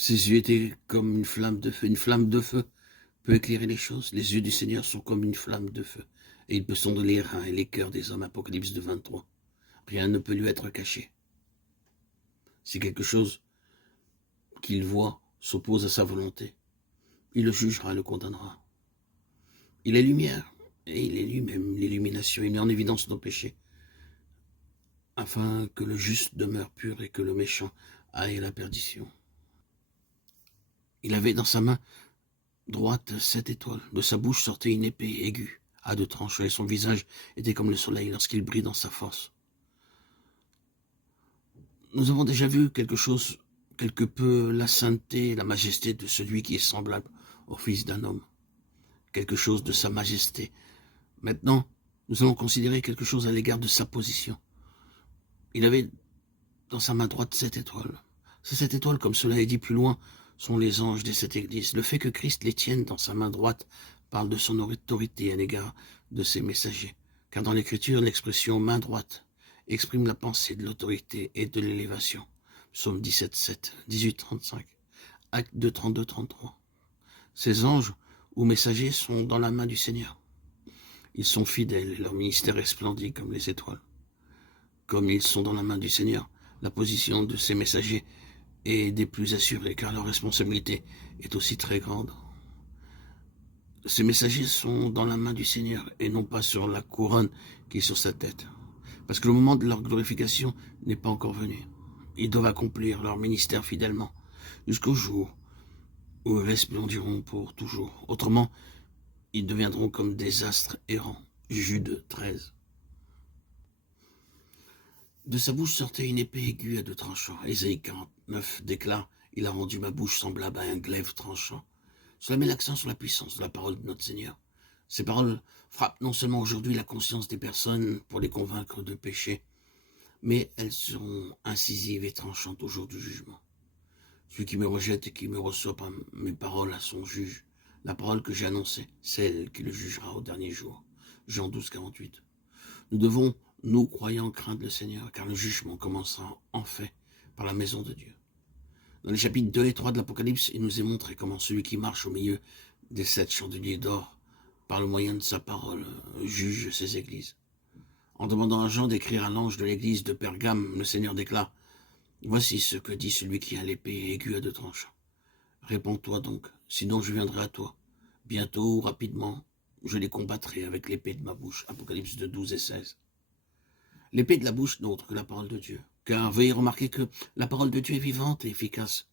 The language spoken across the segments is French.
Ses yeux étaient comme une flamme de feu. Une flamme de feu peut éclairer les choses. Les yeux du Seigneur sont comme une flamme de feu. Et il peut sonder les reins et les cœurs des hommes. Apocalypse de 23. Rien ne peut lui être caché. Si quelque chose qu'il voit s'oppose à sa volonté, il le jugera, le condamnera. Il est lumière, et il est lui-même l'illumination. Il met en évidence nos péchés, afin que le juste demeure pur et que le méchant aille à la perdition. Il avait dans sa main droite 7 étoiles. De sa bouche sortait une épée aiguë, à 2 tranchants, et son visage était comme le soleil lorsqu'il brille dans sa force. Nous avons déjà vu quelque peu la sainteté et la majesté de celui qui est semblable au Fils d'un homme. Quelque chose de sa majesté. Maintenant, nous allons considérer quelque chose à l'égard de sa position. Il avait dans sa main droite 7 étoiles. Ces 7 étoiles, comme cela est dit plus loin, sont les anges de cette église. Le fait que Christ les tienne dans sa main droite parle de son autorité à l'égard de ses messagers. Car dans l'Écriture, l'expression main droite exprime la pensée de l'autorité et de l'élévation. Psaume 17, 7, 35, Acte 2, 33. Ces anges ou messagers sont dans la main du Seigneur. Ils sont fidèles et leur ministère resplendit comme les étoiles. Comme ils sont dans la main du Seigneur, la position de ces messagers est des plus assurées, car leur responsabilité est aussi très grande. Ces messagers sont dans la main du Seigneur et non pas sur la couronne qui est sur sa tête. Parce que le moment de leur glorification n'est pas encore venu. Ils doivent accomplir leur ministère fidèlement jusqu'au jour où ils resplendiront pour toujours. Autrement, ils deviendront comme des astres errants. Jude 13. De sa bouche sortait une épée aiguë à 2 tranchants. Ésaïe 49 déclare « Il a rendu ma bouche semblable à un glaive tranchant ». Cela met l'accent sur la puissance de la parole de notre Seigneur. Ces paroles frappent non seulement aujourd'hui la conscience des personnes pour les convaincre de péché, mais elles seront incisives et tranchantes au jour du jugement. Celui qui me rejette et qui me reçoit par mes paroles à son juge, la parole que j'ai annoncée, celle qui le jugera au dernier jour. Jean 12, 48. Nous devons, nous croyants, craindre le Seigneur, car le jugement commencera en fait par la maison de Dieu. Dans les chapitres 2 et 3 de l'Apocalypse, il nous est montré comment celui qui marche au milieu des 7 chandeliers d'or, par le moyen de sa parole, juge ses églises. En demandant à Jean d'écrire à l'ange de l'église de Pergame, le Seigneur déclare « Voici ce que dit celui qui a l'épée aiguë à 2 tranchants. Réponds-toi donc, sinon je viendrai à toi. Bientôt ou rapidement, je les combattrai avec l'épée de ma bouche. » Apocalypse 2, 12 et 16. L'épée de la bouche n'autre que la parole de Dieu. Car veuillez remarquer que la parole de Dieu est vivante et efficace,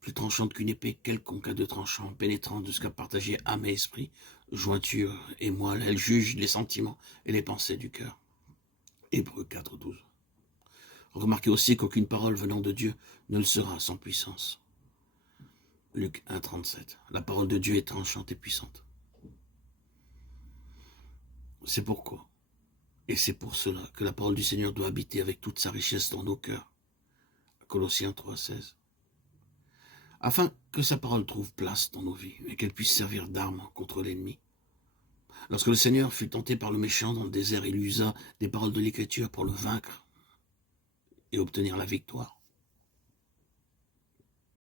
plus tranchante qu'une épée quelconque à 2 tranchants, pénétrante jusqu'à partager âme et esprit, jointure et moelle. Elle juge les sentiments et les pensées du cœur. Hébreux 4, 12. Remarquez aussi qu'aucune parole venant de Dieu ne le sera sans puissance. Luc 1, 37. La parole de Dieu est tranchante et puissante. C'est pourquoi, et c'est pour cela que la parole du Seigneur doit habiter avec toute sa richesse dans nos cœurs. Colossiens 3, 16. Afin que sa parole trouve place dans nos vies et qu'elle puisse servir d'arme contre l'ennemi. Lorsque le Seigneur fut tenté par le méchant dans le désert, il usa des paroles de l'Écriture pour le vaincre et obtenir la victoire.